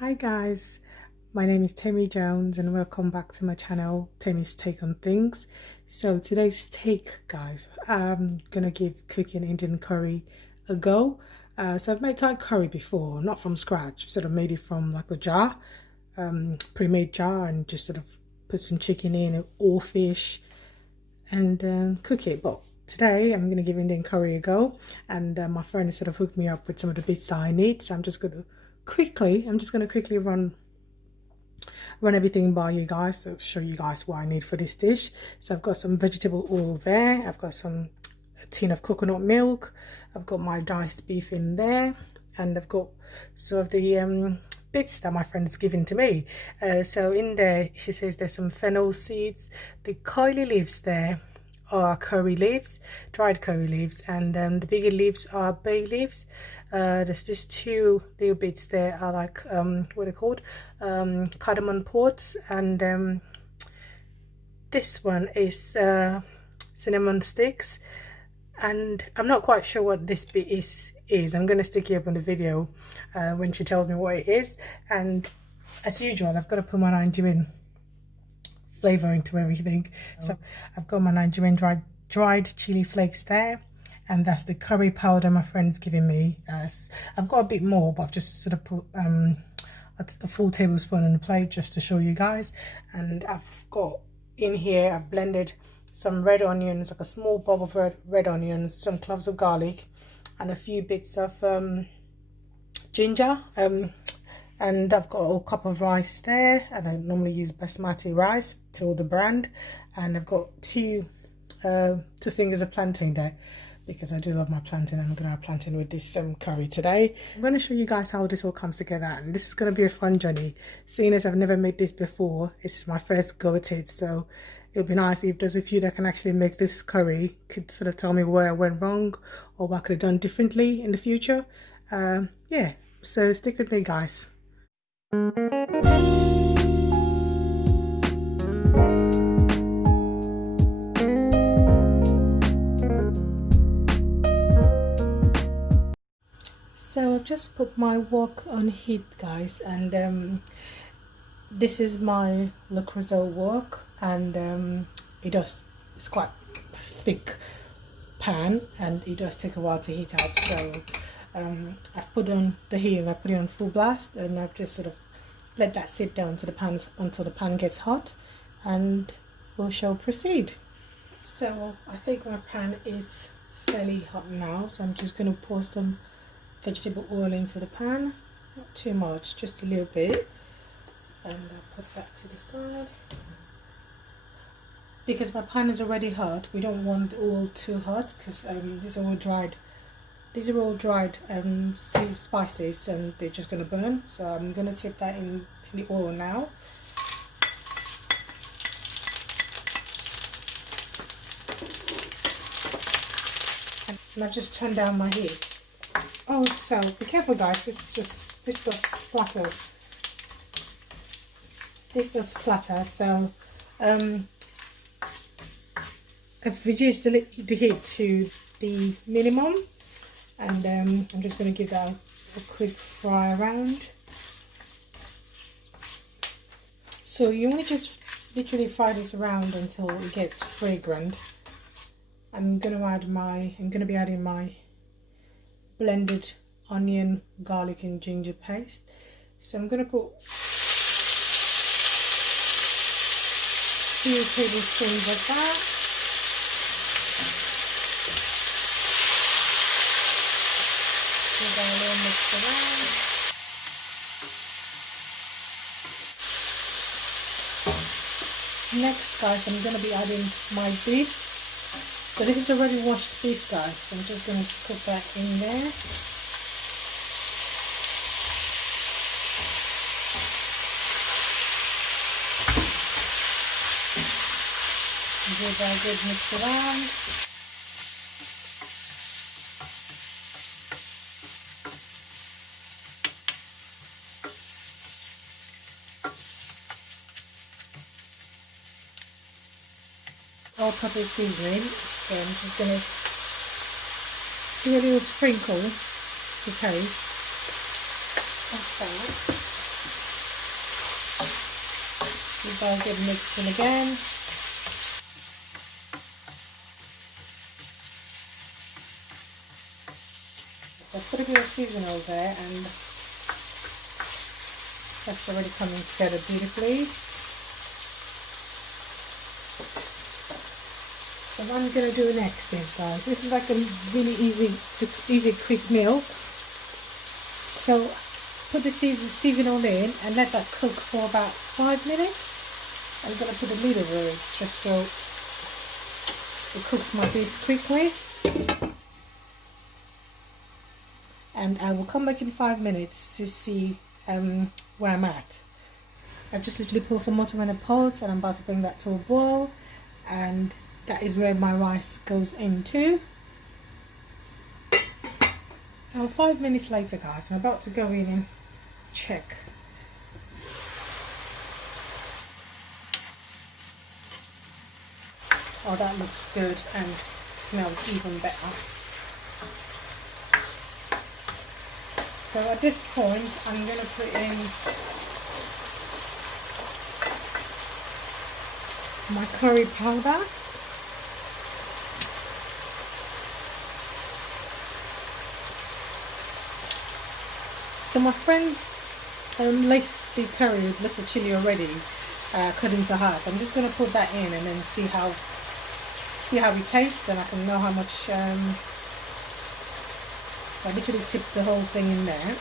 Hi guys, my name is Tammy Jones and welcome back to my channel, Tammy's Take on Things. So today's take, guys, I'm gonna give cooking Indian curry a go. So I've made Thai curry before, not from scratch, sort of made it from like a jar, pre-made jar, and just sort of put some chicken in or fish and cook it. But today I'm gonna give Indian curry a go, and my friend sort of hooked me up with some of the bits that I need, so I'm just gonna quickly run everything by you guys to show you guys what I need for this dish. So I've got some vegetable oil there, I've got a tin of coconut milk, I've got my diced beef in there, and I've got some of the bits that my friend has given to me. So in there she says there's some fennel seeds, the curly leaves there are curry leaves, dried curry leaves, and the bigger leaves are bay leaves. There's just two little bits there are like what are they called, cardamom pods, and this one is cinnamon sticks, and I'm not quite sure what this bit is. I'm going to stick it up on the video when she tells me what it is. And as usual, I've got to put my Nigerian flavor into everything. So I've got my Nigerian dried chili flakes there, and that's the curry powder my friend's giving me. I've got a bit more, but I've just sort of put a full tablespoon on the plate just to show you guys. And I've got in here, I've blended some red onions, like a small bulb of red onions, some cloves of garlic, and a few bits of ginger. And I've got a cup of rice there, and I normally use Basmati rice, Tilda brand, and I've got two fingers of plantain there because I do love my plantain, and I'm gonna have plantain with this curry today. I'm gonna show you guys how this all comes together, and this is gonna be a fun journey. Seeing as I've never made this before, this is my first go at it, so it'll be nice if there's a few that can actually make this curry, could sort of tell me where I went wrong or what I could have done differently in the future. Yeah, so stick with me, guys. So I've just put my wok on heat, guys, and this is my Le Creuset wok, and it's quite thick pan, and it does take a while to heat up. So I've put on the heat and I put it on full blast, and I've just sort of let that sit down to the pan until the pan gets hot, and we shall proceed. So I think my pan is fairly hot now, so I'm just going to pour some vegetable oil into the pan, not too much, just a little bit, and I'll put that to the side. Because my pan is already hot, we don't want the oil too hot, because these are all dried spices, and they're just going to burn. So I'm going to tip that in the oil now. And I've just turned down my heat. Oh, so be careful, guys. This does splatter. This does splatter. So I've reduced the heat to the minimum, and I'm just going to give that a quick fry around. So you want to just literally fry this around until it gets fragrant. I'm going to be adding my blended onion, garlic and ginger paste. So I'm going to put 2 tablespoons of that. Give that a little mix around. Next, guys, I'm going to be adding my beef. So this is already washed beef, guys, so I'm just going to put that in there. Give that a good mix around. All-purpose seasoning, so I'm just going to do a little sprinkle to taste of that. guys get mixing again. So I put a bit of seasoning there, and that's already coming together beautifully. So what I'm going to do next is, guys, this is like a really easy quick meal. So put the seasoning in and let that cook for about 5 minutes. I'm going to put a lid over it just so it cooks my beef quickly. And I will come back in 5 minutes to see where I'm at. I've just literally poured some water in a pot and I'm about to bring that to a boil, and that is where my rice goes into. So 5 minutes later, guys, I'm about to go in and check. Oh, that looks good and smells even better. So at this point, I'm going to put in my curry powder. So my friends laced the curry with lots of chili already, cut into halves. I'm just going to put that in and then see how it tastes, and I can know how much. So I literally tipped the whole thing in there.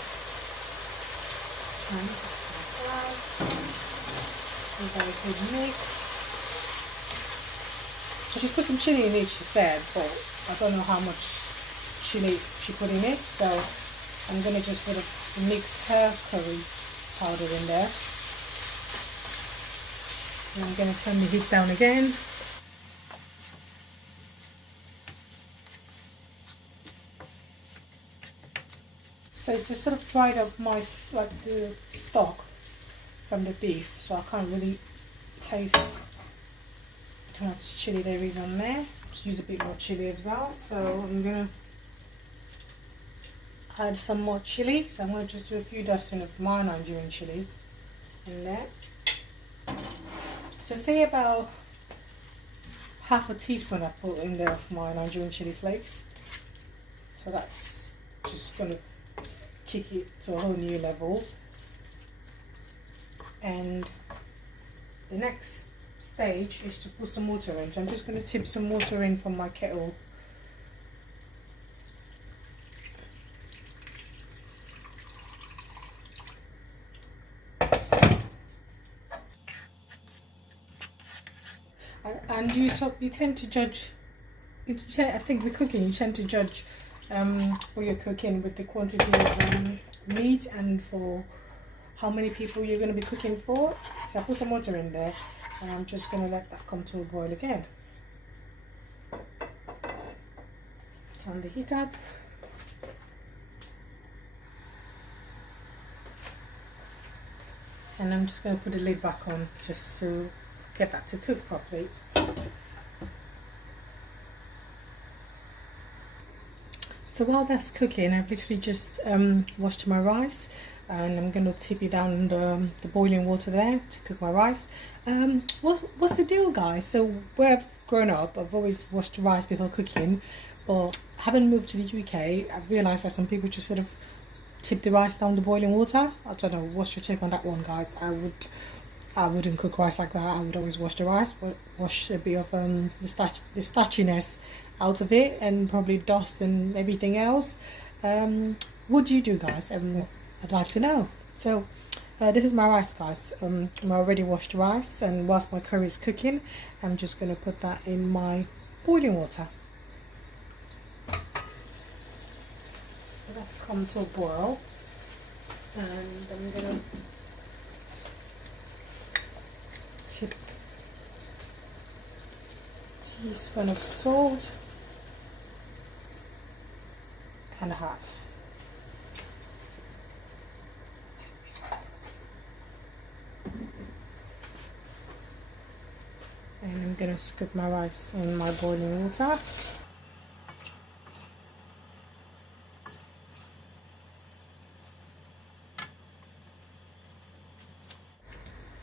So I'm going to put it to the side. Very good mix. So she's put some chili in it, she said, but I don't know how much chili she put in it. So I'm going to just sort of mix her curry powder in there. And I'm going to turn the heat down again. So it's just sort of dried up the stock from the beef, so I can't really taste how much chili there is on there. So just use a bit more chili as well. So I'm gonna add some more chili. So I'm gonna just do a few dusting of my Nigerian chili in there. So say about half a teaspoon I put in there of my Nigerian chili flakes. So that's just gonna kick it to a whole new level. And the next stage is to put some water in. So I'm just going to tip some water in from my kettle. And you tend to judge, I think with cooking you tend to judge what you're cooking with the quantity of meat and for how many people you're going to be cooking for. So I put some water in there and I'm just going to let that come to a boil again. Turn the heat up. And I'm just going to put the lid back on just to get that to cook properly. So while that's cooking, I've literally just washed my rice, and I'm going to tip it down the boiling water there to cook my rice. What's the deal, guys? So where I've grown up, I've always washed rice before cooking, but having moved to the UK, I've realised that some people just sort of tip the rice down the boiling water. I don't know, what's your take on that one, guys? I wouldn't cook rice like that. I would always wash the rice, but wash a bit of the starchiness out of it, and probably dust and everything else. What do you do, guys? I'd like to know. So this is my rice, guys. I already washed the rice, and whilst my curry is cooking, I'm just going to put that in my boiling water. So that's come to a boil, and I'm going to tip a teaspoon of salt and a half. And I'm going to scoop my rice in my boiling water.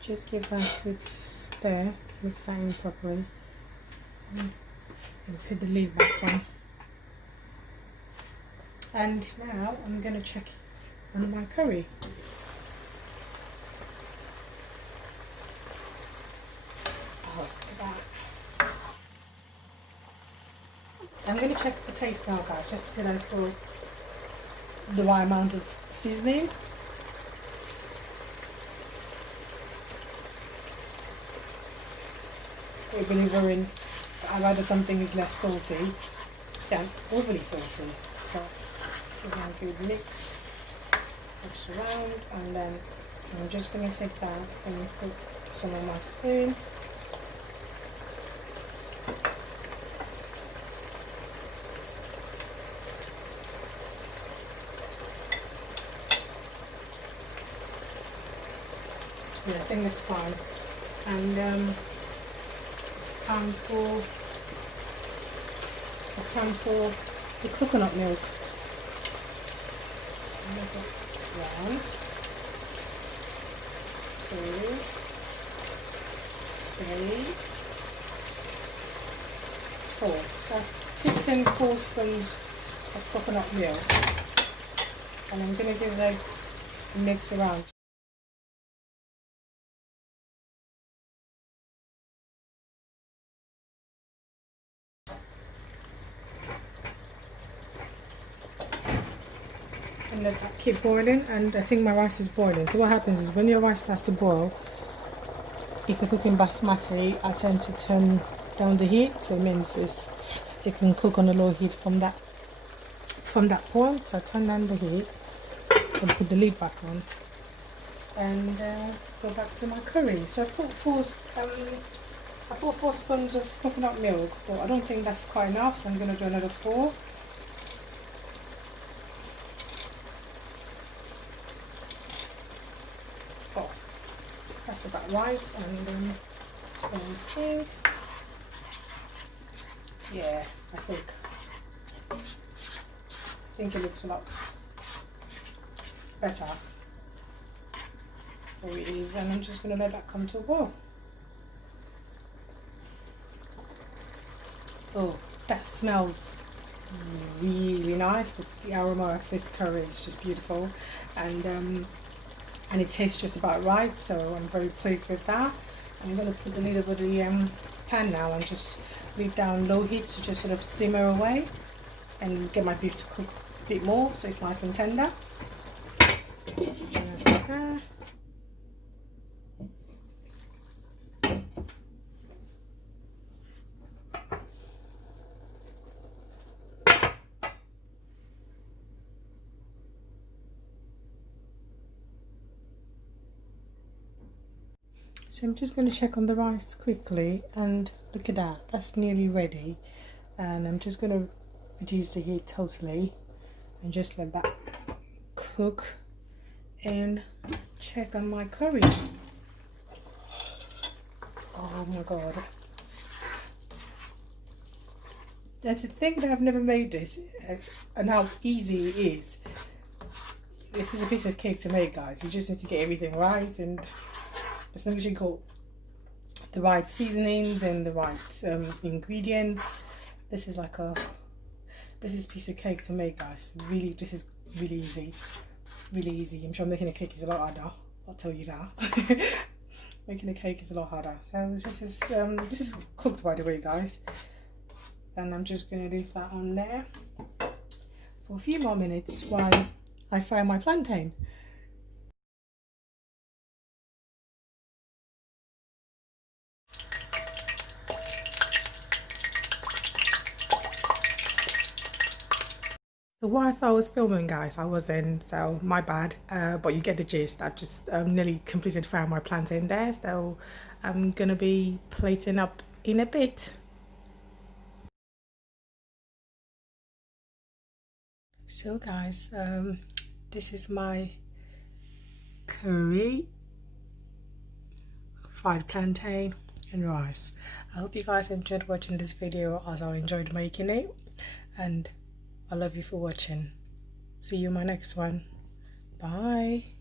Just give that a quick there. Mix that in properly. And put the lid back on. And now I'm going to check on my curry. Oh, look at that. I'm going to check for taste now, guys, just to see that it's got the right amount of seasoning. We're delivering. I'd rather something is less salty than overly salty. So we're going to give a mix around, and then I'm just going to take that and put some on my spoon. Yeah, I think that's fine. And it's time for the coconut milk. 1, 2, 3, 4. So I've tipped in 4 spoons of coconut milk, and I'm going to give it a mix around. And let that keep boiling, and I think my rice is boiling. So what happens is when your rice starts to boil, if you're cooking basmati, I tend to turn down the heat, so it means it can cook on a low heat from that point. So I turn down the heat and put the lid back on, and go back to my curry. So I put 4 spoons of coconut milk, but I don't think that's quite enough, so I'm going to do another 4. That's about right. And then spoons thing. Yeah, I think it looks a lot better where it is, and I'm just going to let that come to a boil. Oh, that smells really nice. The aroma of this curry is just beautiful, and it tastes just about right, so I'm very pleased with that. I'm going to put the lid over the pan now and just leave down low heat to just sort of simmer away and get my beef to cook a bit more so it's nice and tender. So I'm just going to check on the rice quickly, and look at that, that's nearly ready. And I'm just going to reduce the heat totally and just let that cook, and check on my curry. Oh my god, that's a thing that I've never made this, and how easy it is. This is a piece of cake to make, guys. You just need to get everything right, and as long as you got the right seasonings and the right ingredients, this is a piece of cake to make, guys. Really, this is really easy, really easy. I'm sure making a cake is a lot harder, I'll tell you that. Making a cake is a lot harder. So this is cooked, by the way, guys, and I'm just going to leave that on there for a few more minutes while I fry my plantain. So what I thought I was filming, guys, I wasn't, so my bad, but you get the gist. I've just nearly completed frying my plantain there, so I'm gonna be plating up in a bit. So guys, this is my curry, fried plantain and rice. I hope you guys enjoyed watching this video as I enjoyed making it, and I love you for watching. See you in my next one. Bye.